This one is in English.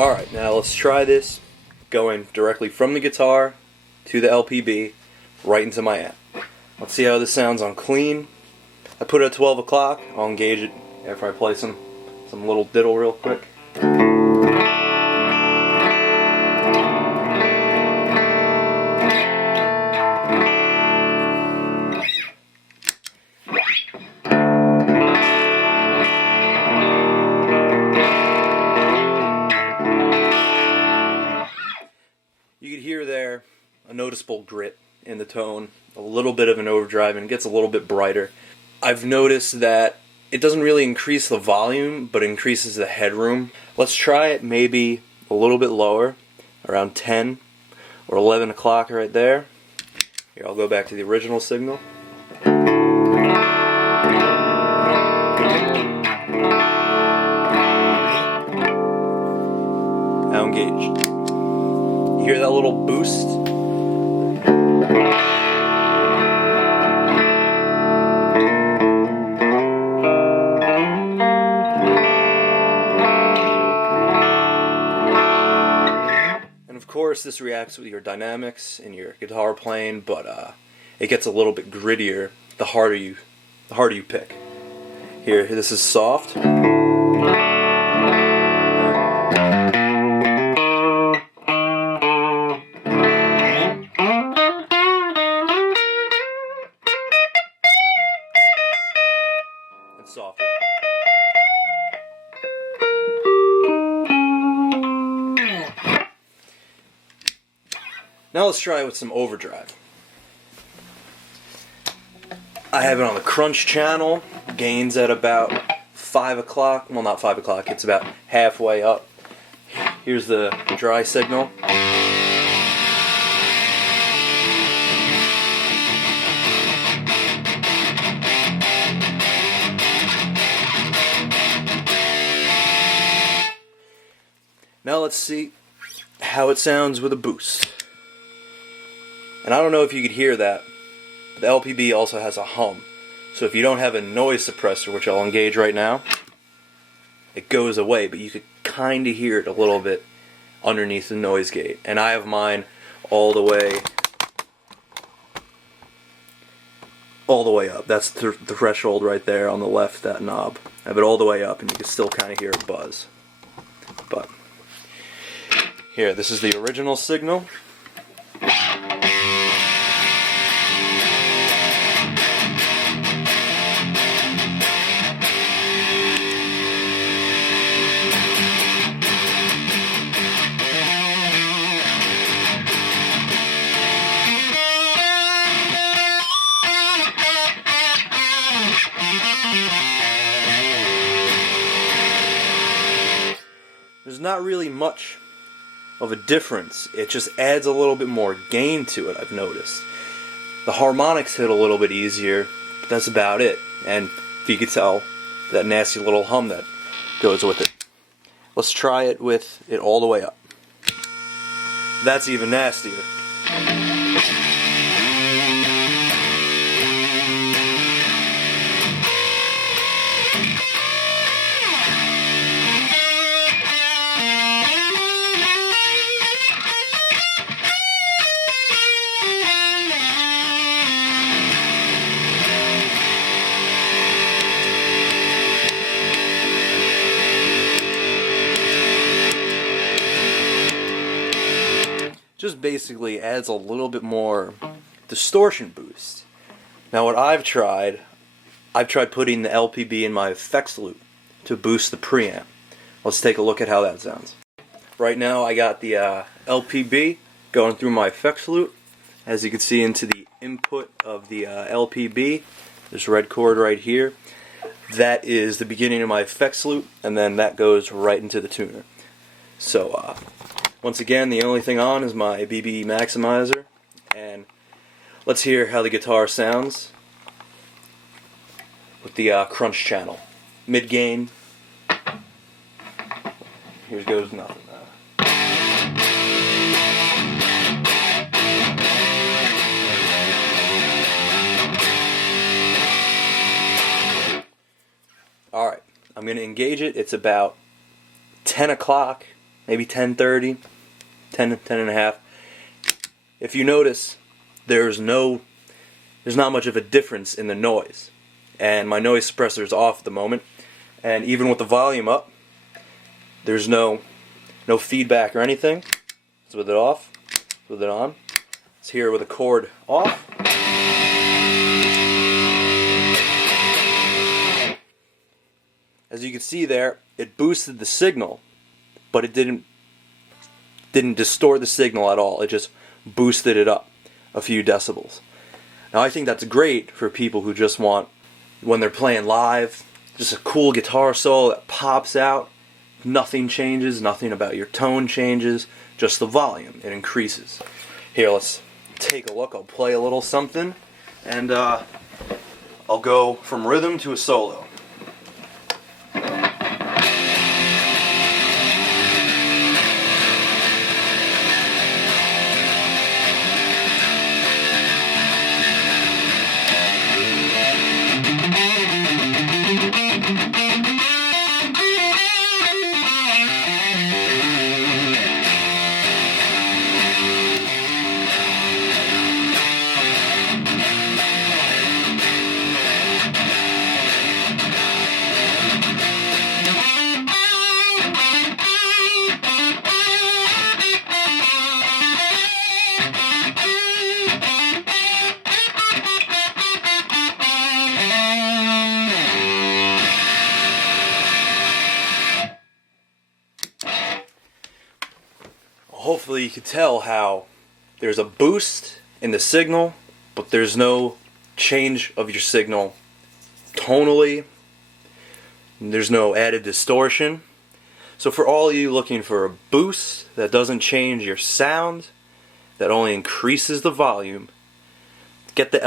Alright, now let's try this going directly from the guitar to the LPB right into my amp. Let's see how this sounds on clean. I put it at 12 o'clock. I'll engage it after I play some little diddle real quick. You could hear there a noticeable grit in the tone, a little bit of an overdrive, and it gets a little bit brighter. I've noticed that it doesn't really increase the volume, but increases the headroom. Let's try it maybe a little bit lower, around 10 or 11 o'clock right there. Here, I'll go back to the original signal. Now engaged. You hear that little boost? And of course this reacts with your dynamics and your guitar playing, but it gets a little bit grittier the harder you pick. Here, this is soft. Softer. Now let's try it with some overdrive. I have it on the crunch channel, gains at about 5 o'clock, well not 5 o'clock, it's about halfway up. Here's the dry signal. Now let's see how it sounds with a boost. And I don't know if you could hear that, but the LPB also has a hum. So if you don't have a noise suppressor, which I'll engage right now, it goes away, but you could kind of hear it a little bit underneath the noise gate. And I have mine all the way up. That's the threshold right there on the left, that knob. I have it all the way up, and you can still kind of hear it buzz. But here, this is the original signal. There's not really much of a difference. It just adds a little bit more gain to it, I've noticed. The harmonics hit a little bit easier, but that's about it. And if you could tell, that nasty little hum that goes with it. Let's try it with it all the way up. That's even nastier. Just basically adds a little bit more distortion boost. Now what I've tried putting the LPB in my effects loop to boost the preamp. Let's take a look at how that sounds. Right now I got the LPB going through my effects loop. As you can see into the input of the LPB, this red cord right here. That is the beginning of my effects loop, and then that goes right into the tuner. So once again, the only thing on is my BB maximizer, and let's hear how the guitar sounds with the crunch channel. Mid gain. Here goes nothing. Alright, I'm going to engage it. It's about 10 o'clock maybe 1030, 10 and a half. If you notice, there's not much of a difference in the noise, and my noise suppressor is off at the moment, and even with the volume up, there's no feedback or anything. So with it off, with it on, it's here with the cord off. As you can see there, it boosted the signal, but it didn't distort the signal at all. It just boosted it up a few decibels. Now I think that's great for people who just want, when they're playing live, just a cool guitar solo that pops out. Nothing changes, nothing about your tone changes, just the volume, it increases. Here, let's take a look. I'll play a little something, and I'll go from rhythm to a solo. Hopefully you can tell how there's a boost in the signal, but there's no change of your signal tonally. There's no added distortion. So for all of you looking for a boost that doesn't change your sound, that only increases the volume, get the